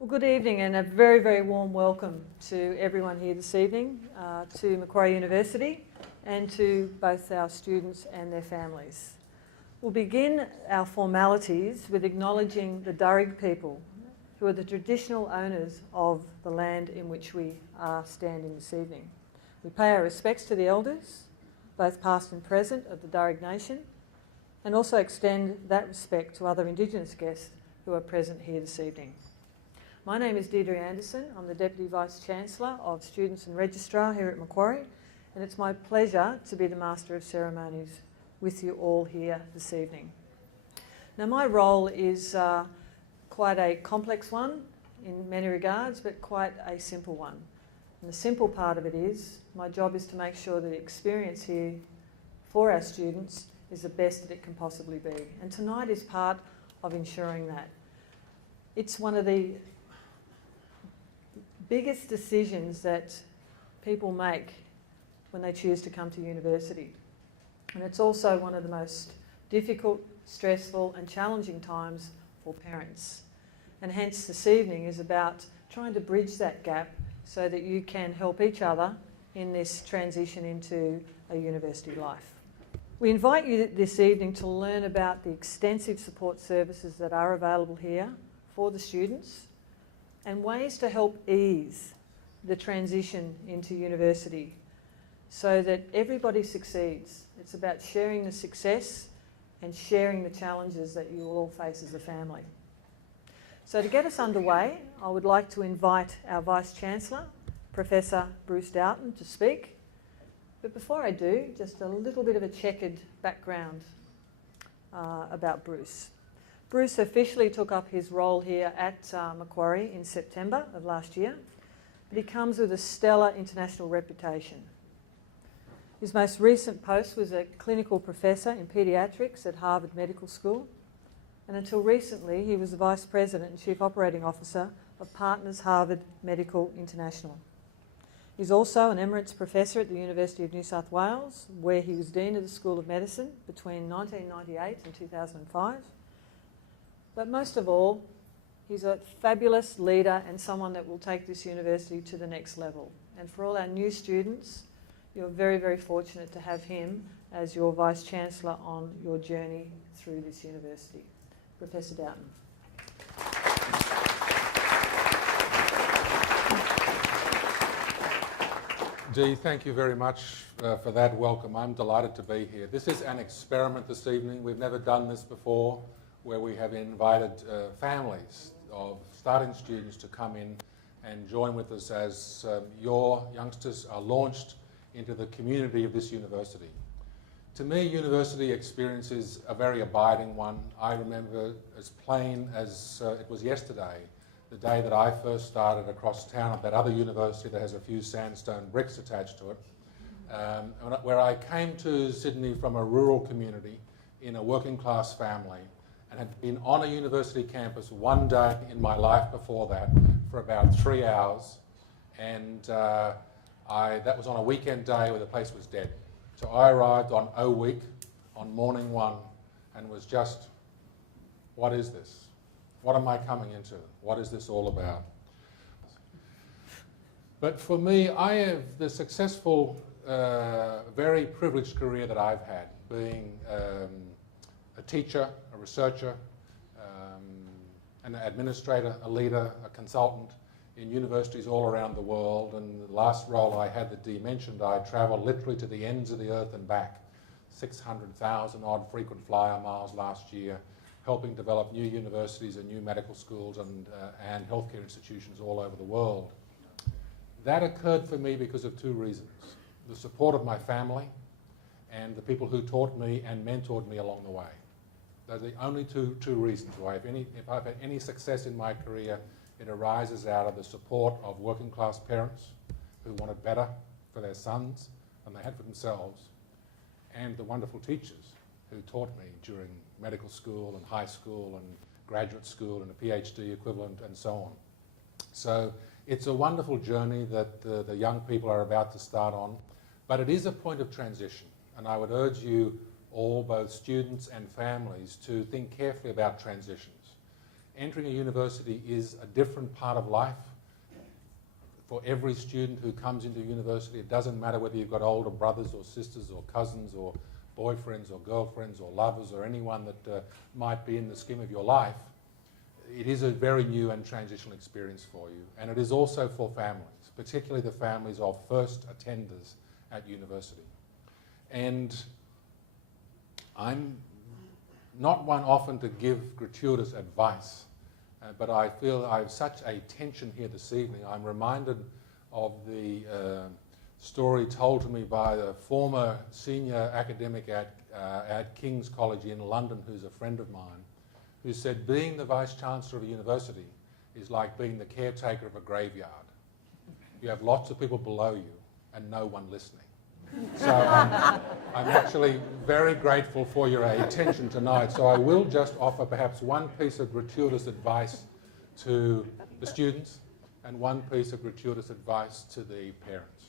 Well, good evening and a very, very warm welcome to everyone here this evening, to Macquarie University and to both our students and their families. We'll begin our formalities with acknowledging the Darug people, who are the traditional owners of the land in which we are standing this evening. We pay our respects to the elders, both past and present, of the Darug Nation, and also extend that respect to other Indigenous guests who are present here this evening. My name is Deirdre Anderson. I'm the Deputy Vice-Chancellor of Students and Registrar here at Macquarie, and it's my pleasure to be the Master of Ceremonies with you all here this evening. Now, my role is quite a complex one in many regards, but quite a simple one. And the simple part of it is, my job is to make sure that the experience here for our students is the best that it can possibly be. And tonight is part of ensuring that. It's one of the biggest decisions that people make when they choose to come to university. And it's also one of the most difficult, stressful and challenging times for parents. And hence this evening is about trying to bridge that gap so that you can help each other in this transition into a university life. We invite you this evening to learn about the extensive support services that are available here for the students and ways to help ease the transition into university so that everybody succeeds. It's about sharing the success and sharing the challenges that you will all face as a family. So to get us underway, I would like to invite our Vice-Chancellor, Professor Bruce Doughton, to speak. But before I do, just a little bit of a checkered background about Bruce. Bruce officially took up his role here at Macquarie in September of last year, but he comes with a stellar international reputation. His most recent post was a clinical professor in paediatrics at Harvard Medical School, and until recently he was the Vice President and Chief Operating Officer of Partners Harvard Medical International. He's also an Emeritus Professor at the University of New South Wales, where he was Dean of the School of Medicine between 1998 and 2005. But most of all, he's a fabulous leader and someone that will take this university to the next level. And for all our new students, you're very, very fortunate to have him as your Vice-Chancellor on your journey through this university. Professor Doughton. Dee, thank you very much for that welcome. I'm delighted to be here. This is an experiment this evening. We've never done this before, where we have invited families of starting students to come in and join with us as your youngsters are launched into the community of this university. To me, university experience is a very abiding one. I remember as plain as it was yesterday, the day that I first started across town at that other university that has a few sandstone bricks attached to it, where I came to Sydney from a rural community in a working class family, and had been on a university campus one day in my life before that for about 3 hours, and that was on a weekend day where the place was dead. So I arrived on O Week, on morning one, and was just, what is this? What am I coming into? What is this all about? But for me, I have the successful, very privileged career that I've had, being a teacher, a researcher, an administrator, a leader, a consultant in universities all around the world. And the last role I had that Dee mentioned, I travelled literally to the ends of the earth and back, 600,000 odd frequent flyer miles last year, helping develop new universities and new medical schools and healthcare institutions all over the world. That occurred for me because of two reasons: the support of my family and the people who taught me and mentored me along the way. Those are the only two reasons why. If I've had any success in my career, it arises out of the support of working class parents who wanted better for their sons than they had for themselves, and the wonderful teachers who taught me during medical school and high school and graduate school and a PhD equivalent and so on. So it's a wonderful journey that the young people are about to start on, but it is a point of transition, and I would urge you all, both students and families, to think carefully about transitions. entering a university is a different part of life for every student who comes into university. It doesn't matter whether you've got older brothers or sisters or cousins or boyfriends or girlfriends or lovers or anyone that might be in the scheme of your life. It is a very new and transitional experience for you. And it is also for families, particularly the families of first attenders at university. And I'm not one often to give gratuitous advice, but I feel I have such a tension here this evening. I'm reminded of the story told to me by a former senior academic at King's College in London, who's a friend of mine, who said being the Vice-Chancellor of a university is like being the caretaker of a graveyard. You have lots of people below you and no one listening. So I'm actually very grateful for your attention tonight. So I will just offer perhaps one piece of gratuitous advice to the students and one piece of gratuitous advice to the parents.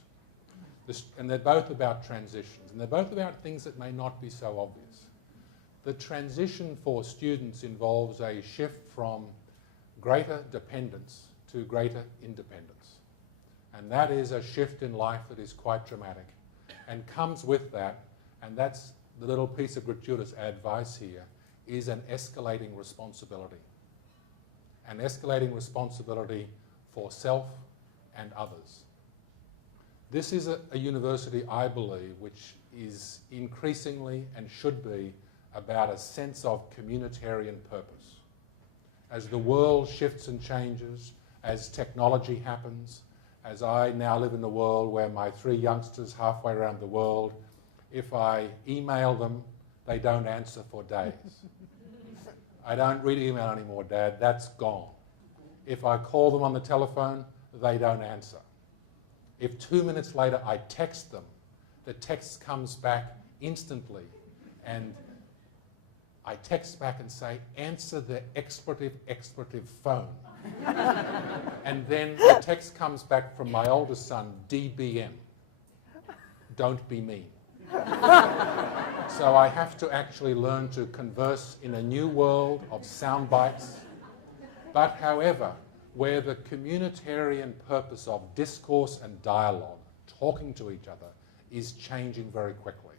And they're both about transitions, and they're both about things that may not be so obvious. The transition for students involves a shift from greater dependence to greater independence. And that is a shift in life that is quite dramatic. And comes with that, and that's the little piece of gratuitous advice here, is an escalating responsibility. An escalating responsibility for self and others. This is a university, I believe, which is increasingly and should be about a sense of communitarian purpose. As the world shifts and changes, as technology happens, as I now live in a world where my 3 youngsters halfway around the world, if I email them, they don't answer for days. I don't read email anymore, Dad, that's gone. If I call them on the telephone, they don't answer. If 2 minutes later I text them, the text comes back instantly, and I text back and say, answer the expletive phone. And then the text comes back from my oldest son, DBM. Don't be mean. So I have to actually learn to converse in a new world of sound bites. But however, where the communitarian purpose of discourse and dialogue, talking to each other, is changing very quickly.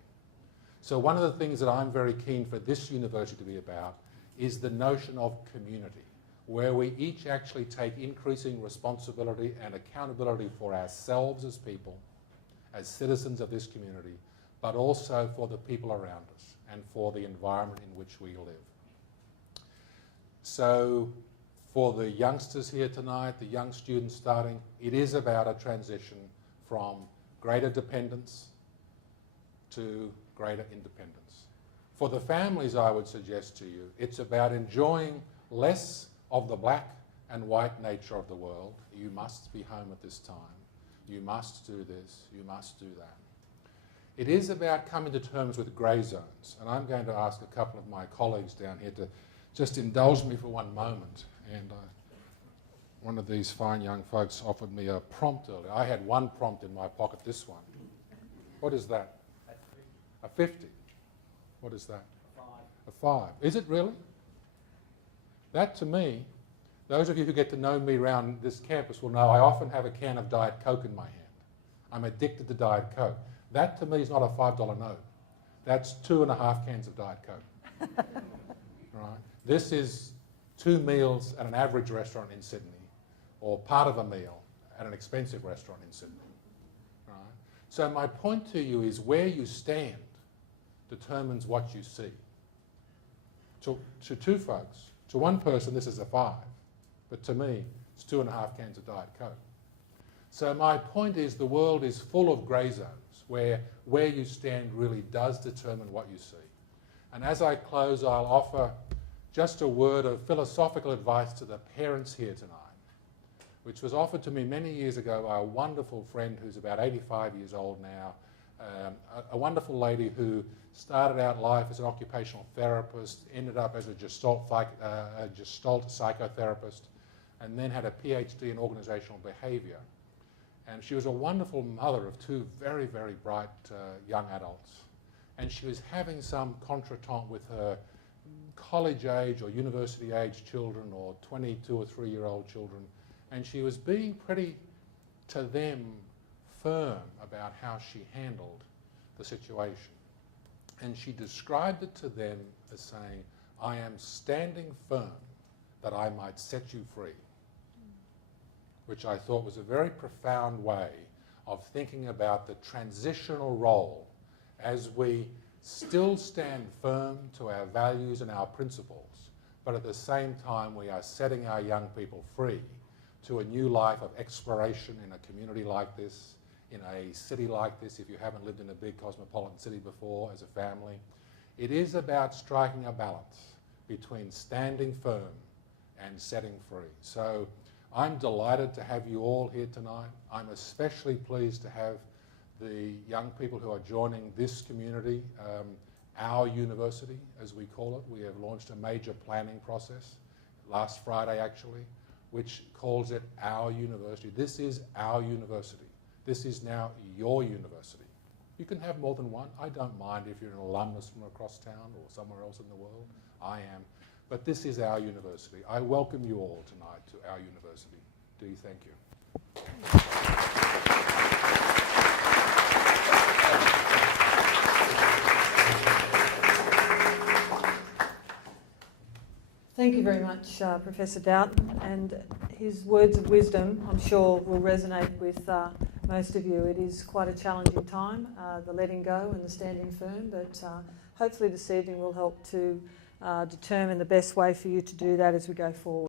So one of the things that I'm very keen for this university to be about is the notion of community, where we each actually take increasing responsibility and accountability for ourselves as people, as citizens of this community, but also for the people around us and for the environment in which we live. So for the youngsters here tonight, the young students starting, it is about a transition from greater dependence to greater independence. For the families, I would suggest to you, it's about enjoying less of the black and white nature of the world. You must be home at this time. You must do this. You must do that. It is about coming to terms with grey zones. And I'm going to ask a couple of my colleagues down here to just indulge me for one moment. And one of these fine young folks offered me a prompt earlier. I had one prompt in my pocket, this one. What is that? A 50. What is that? A 5. Is it really? That to me, those of you who get to know me around this campus will know I often have a can of Diet Coke in my hand. I'm addicted to Diet Coke. That to me is not a $5 note. That's 2.5 cans of Diet Coke. Right? This is 2 meals at an average restaurant in Sydney, or part of a meal at an expensive restaurant in Sydney. Right? So my point to you is where you stand determines what you see. To 2 folks, to one person this is a 5, but to me it's 2.5 cans of Diet Coke. So my point is the world is full of grey zones where you stand really does determine what you see. And as I close, I'll offer just a word of philosophical advice to the parents here tonight, which was offered to me many years ago by a wonderful friend who's about 85 years old now, a wonderful lady who started out life as an occupational therapist, ended up as a Gestalt psychotherapist, and then had a PhD in organizational behavior. And she was a wonderful mother of 2 very, very bright young adults. And she was having some contretemps with her college age or university age children or 22 or 3-year-old children, and she was being pretty, to them, firm about how she handled the situation. And she described it to them as saying, "I am standing firm that I might set you free," which I thought was a very profound way of thinking about the transitional role as we still stand firm to our values and our principles, but at the same time we are setting our young people free to a new life of exploration in a community like this, in a city like this, if you haven't lived in a big cosmopolitan city before as a family. It is about striking a balance between standing firm and setting free. So I'm delighted to have you all here tonight. I'm especially pleased to have the young people who are joining this community, our university, as we call it. We have launched a major planning process last Friday, actually, which calls it our university. This is our university. This is now your university. You can have more than one. I don't mind if you're an alumnus from across town or somewhere else in the world. I am. But this is our university. I welcome you all tonight to our university. Dee, thank you. Thank you very much, Professor Doughton, and his words of wisdom, I'm sure, will resonate with most of you. It is quite a challenging time, the letting go and the standing firm, but hopefully this evening will help to determine the best way for you to do that as we go forward.